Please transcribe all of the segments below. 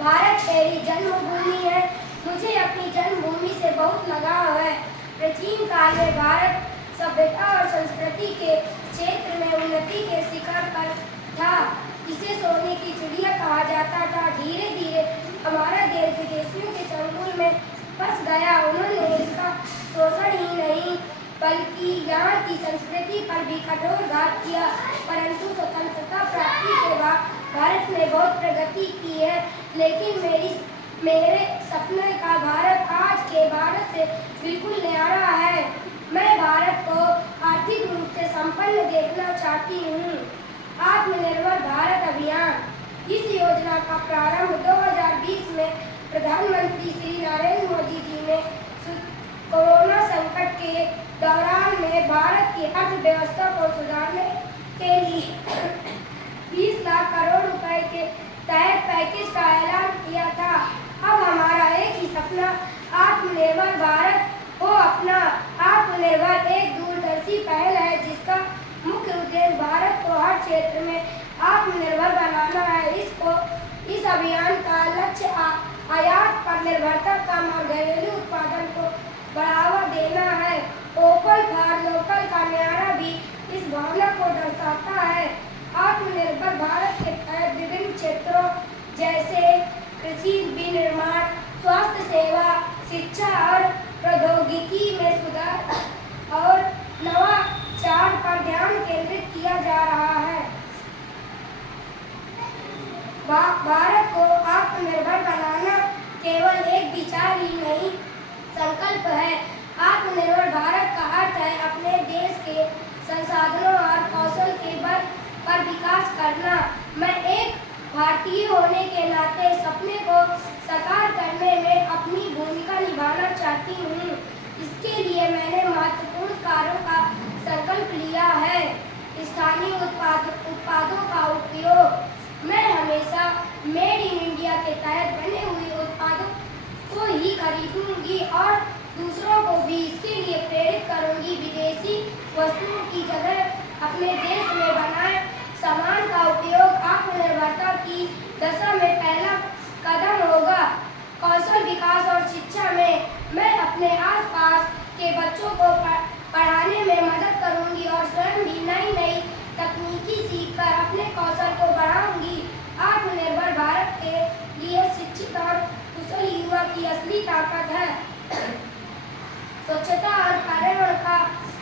भारत मेरी जन्मभूमि है। मुझे अपनी जन्मभूमि से बहुत लगाव है। प्राचीन काल में भारत सभ्यता और संस्कृति के क्षेत्र में उन्नति के शिखर पर था। इसे सोने की चिड़िया कहा जाता था। धीरे धीरे हमारा देश विदेशियों के चंगुल में फंस गया। उन्होंने इसका शोषण ही नहीं बल्कि यहाँ की संस्कृति पर भी कठोर घात किया। परंतु स्वतंत्रता प्राप्ति के बाद भारत ने बहुत प्रगति की है। लेकिन मेरे सपने का भारत आज के भारत से बिल्कुल न्यारा है। मैं भारत को आर्थिक रूप से संपन्न देखना चाहती हूँ। आत्मनिर्भर भारत अभियान इस योजना का प्रारंभ 2020 में प्रधानमंत्री श्री नरेंद्र मोदी जी ने कोरोना संकट के दौरान में भारत की अर्थव्यवस्था को सुधारने के लिए 20 लाख करोड़ रुपए के तहत पैकेज का ऐलान किया था। अब हमारा एक ही सपना आत्मनिर्भर भारत हो। अपना आत्मनिर्भर एक दूरदर्शी पहल है जिसका मुख्य उद्देश्य भारत को हर क्षेत्र में आत्मनिर्भर बनाना है। इस अभियान का लक्ष्य आयात पर निर्भरता कम और घरेलू उत्पादन को बढ़ावा देना है। वोकल फॉर लोकल का नारा भी इस भावना को दर्शाता है। आत्मनिर्भर भारत के तहत विभिन्न क्षेत्रों जैसे कृषि, विनिर्माण, स्वास्थ्य सेवा, शिक्षा और प्रौद्योगिकी में सुधार और नवाचार पर ध्यान केंद्रित किया जा रहा है। भारत को आत्मनिर्भर बनाना केवल एक विचार ही नहीं संकल्प है। आत्मनिर्भर भारत का अर्थ है अपने देश के संसाधनों और कौशल के बल पर विकास करना। मैं एक भारतीय होने के नाते सपने को साकार करने में अपनी भूमिका निभाना चाहती हूँ। इसके लिए मैंने महत्वपूर्ण कार्यों का संकल्प लिया है। स्थानीय उत्पादों का उपयोग। मैं हमेशा मेड इन इंडिया के तहत बने हुए उत्पादों को ही खरीदूंगी और दूसरों को भी इसके लिए प्रेरित करूंगी। विदेशी वस्तुओं की जगह अपने देश में बनाए सामान का उपयोग आत्मनिर्भरता की दिशा में पहला कदम होगा। कौशल विकास और शिक्षा में मैं अपने आसपास के बच्चों को पढ़ाने में मदद करूंगी और स्वयं भी नई नई तकनीकी सीखकर अपने कौशल को बढ़ाऊंगी। आत्मनिर्भर भारत के लिए शिक्षित और कुशल युवा की असली ताकत है। स्वच्छता और पर्यावरण का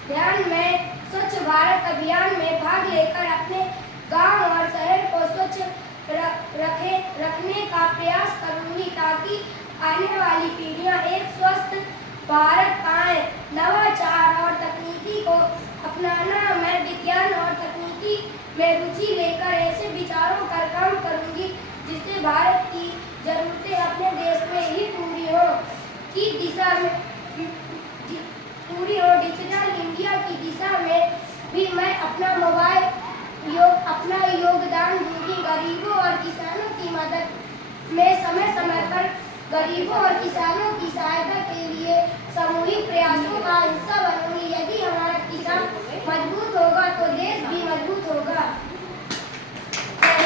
ध्यान। मैं स्वच्छ भारत अभियान में भाग लेकर अपने गांव और शहर को स्वच्छ रखने का प्रयास करूंगी ताकि आने वाली पीढ़ियां एक स्वस्थ भारत पाएं। नवाचार और तकनीकी को अपनाना। मैं विज्ञान और तकनीकी में रुचि लेकर ऐसे विचारों पर काम करूंगी जिससे भारत की जरूरतें अपने देश में ही पूरी हो डिजिटल इंडिया की दिशा में भी मैं अपना योगदान दूंगी। गरीबों और किसानों की मदद में समय समय पर गरीबों और किसानों की सहायता के लिए सामूहिक प्रयासों का हिस्सा बनूंगी। यदि हमारा किसान मजबूत होगा तो देश भी मजबूत होगा।